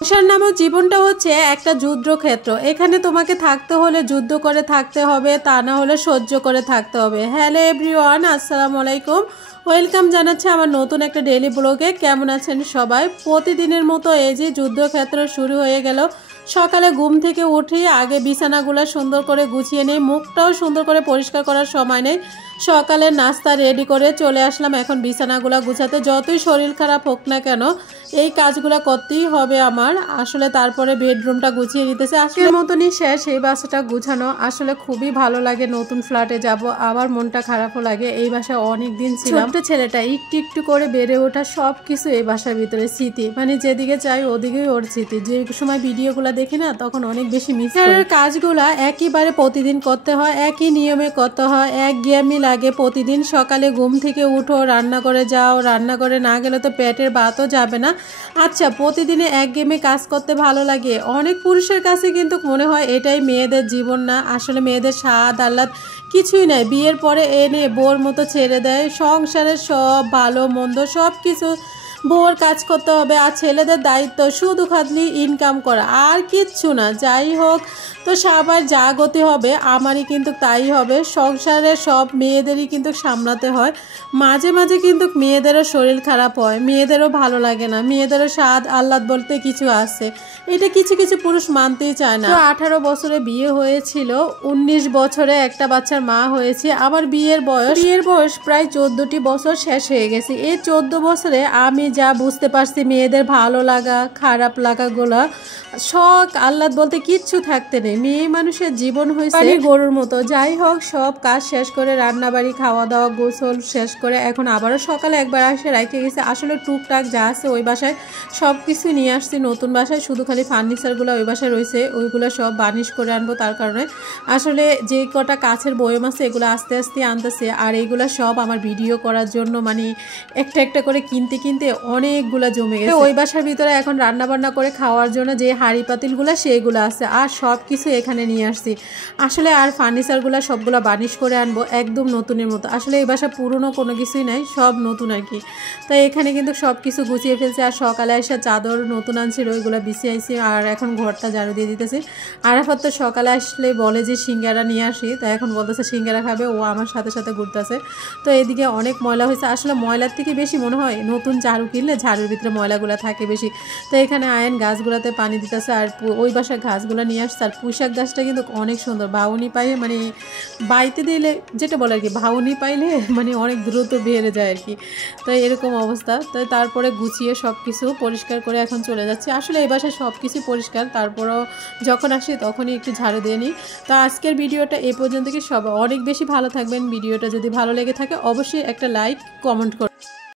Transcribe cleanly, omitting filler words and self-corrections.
সংসার নামক জীবনটা হচ্ছে একটা যুদ্ধক্ষেত্র। এখানে তোমাকে থাকতে হলে যুদ্ধ করে থাকতে হবে, তা না হলে সহ্য করে থাকতে হবে। হ্যালো এভরিওয়ান, আসসালামু আলাইকুম। ওয়েলকাম জানাচ্ছি আমার নতুন একটা ডেইলি ব্লগে। কেমন আছেন সবাই? প্রতিদিনের মতো এই যে যুদ্ধক্ষেত্র শুরু হয়ে গেল। সকালে ঘুম থেকে উঠেই আগে বিছানাগুলো সুন্দর করে গুছিয়ে নেই, মুখটাও সুন্দর করে পরিষ্কার করার সময় নেই। সকালের নাস্তা রেডি করে চলে আসলাম এখন বিছানাগুলো গুছাতে। যতই শরীর খারাপ হোক না কেন এই কাজগুলো করতেই হবে আমার। আসলে তারপরে বেডরুমটা গুছিয়ে নিতেছে। আজকের মতনই শেষ এই বাসাটা গুছানো। আসলে খুবই ভালো লাগে, নতুন ফ্ল্যাটে যাব, আবার মনটা খারাপও লাগে। এই বাসায় অনেক দিন ছিলাম। ছোট্ট ছেলেটা একটু একটু করে বেড়ে ওঠা, সব কিছু এই বাসার ভিতরে স্মৃতি। মানে যেদিকে চাই ওদিকেই ওর স্মৃতি। যে সময় ভিডিওগুলো দেখি না তখন অনেক বেশি মিস করি। কাজগুলা একইবারে প্রতিদিন করতে হয়, একই নিয়মে করতে হয়, একঘেয়েমি লাগে প্রতিদিন। সকালে ঘুম থেকে উঠো, রান্না করে যাও, রান্না করে না গেলে তো পেটের ভাতও যাবে না। আচ্ছা, প্রতিদিনে একঘেয়েমি কাজ করতে ভালো লাগে। অনেক পুরুষের কাছে কিন্তু মনে হয় এটাই মেয়েদের জীবন না। আসলে মেয়েদের স্বাদ আহ্লাদ কিছুই নাই। বিয়ের পরে এনে বোর মতো ছেড়ে দেয়। সংসারের সব ভালো মন্দ সব কিছু বউর কাজ করতে হবে, আর ছেলেদের দায়িত্ব শুধু খালি ইনকাম করা, আর কিচ্ছু না। যাই হোক, তো সবার যা গতি হবে আমারই কিন্তু তাই হবে। সংসারে সব মেয়েদেরই কিন্তু সামলাতে হয়। মাঝে মাঝে কিন্তু মেয়েদেরও শরীর খারাপ হয়, মেয়েদেরও ভালো লাগে না, মেয়েদেরও স্বাদ আহ্লাদ বলতে কিছু আছে। এটা কিছু কিছু পুরুষ মানতেই চায় না। তো 18 বছরে বিয়ে হয়েছিল, 19 বছরে একটা বাচ্চার মা হয়েছে। আমার বিয়ের বয়স প্রায় 14টি বছর শেষ হয়ে গেছে। এই 14 বছরে আমি যা বুঝতে পারছি, মেয়েদের ভালো লাগা খারাপ লাগাগুলো, শখ আহ্লাদ বলতে কিচ্ছু থাকতে নেই। মেয়ে মানুষের জীবন হয়েছে গরুর মতো। যাই হোক, সব কাজ শেষ করে রান্নাবাড়ি খাওয়া দাওয়া গোসল শেষ করে এখন আবারও সকালে একবার এসে রেখে গেছে। আসলে টুকটাক যা আছে ওই বাসায় সব কিছু নিয়ে আসছি নতুন বাসায়। শুধু খালি ফার্নিচারগুলো ওই বাসায় রয়েছে, ওইগুলো সব বার্নিশ করে আনবো। তার কারণে আসলে যে কটা কাছের বয়ম আছে এগুলো আস্তে আস্তে আনতেছে। আর এইগুলো সব আমার ভিডিও করার জন্য মানে একটা একটা করে কিনতে কিনতে অনেকগুলো জমে গেছে। ওই বাসার ভিতরে এখন রান্না বান্না করে খাওয়ার জন্য যে হাঁড়ি পাতিলগুলো সেগুলো আছে, আর সব কিছু এখানে নিয়ে আসছি। আসলে আর ফার্নিচারগুলো সবগুলো বার্নিশ করে আনবো একদম নতুনের মতো। আসলে এই বাসা পুরনো কোনো কিছুই নাই, সব নতুন আর কি। তাই এখানে কিন্তু সব কিছু গুছিয়ে ফেলছে। আর সকালে এসে চাদর নতুন আনছিল, ওইগুলো বিছিয়েছি। আর এখন ঘরটা ঝাড়ু দিয়ে দিতেছি। আরাফাত তো সকালে আসলে বলে যে সিঙ্গারা নিয়ে আসি, তাই এখন বলতেছে সিঙ্গারা খাবে, ও আমার সাথে সাথে ঘুরতেছে। তো এদিকে অনেক ময়লা হয়েছে। আসলে ময়লার থেকে বেশি মনে হয় নতুন ঝাড়ু কিনলে ঝাড়ুর ভিতরে ময়লাগুলো থাকে বেশি। তো এখানে আয়ন গাছগুলোতে পানি দিতেছে, আর ওই বাসার গাছগুলো নিয়ে আসছে। আর পুঁইশাক গাছটা কিন্তু অনেক সুন্দর। বাউনি পাইলে মানে বাইতে দিলে যেটা বলে আর কি, বাউনি পাইলে মানে অনেক দ্রুত বেড়ে যায় আর কি। তো এরকম অবস্থা। তো তারপরে গুছিয়ে সব কিছু পরিষ্কার করে এখন চলে যাচ্ছি। আসলে এই বাসায় সব কিছু পরিষ্কার, তারপরও যখন আসি তখনই একটু ঝাড়ু দিয়ে নিই। তো আজকের ভিডিওটা এই পর্যন্ত কি, সব অনেক বেশি ভালো থাকবেন। ভিডিওটা যদি ভালো লেগে থাকে অবশ্যই একটা লাইক কমেন্ট করুন।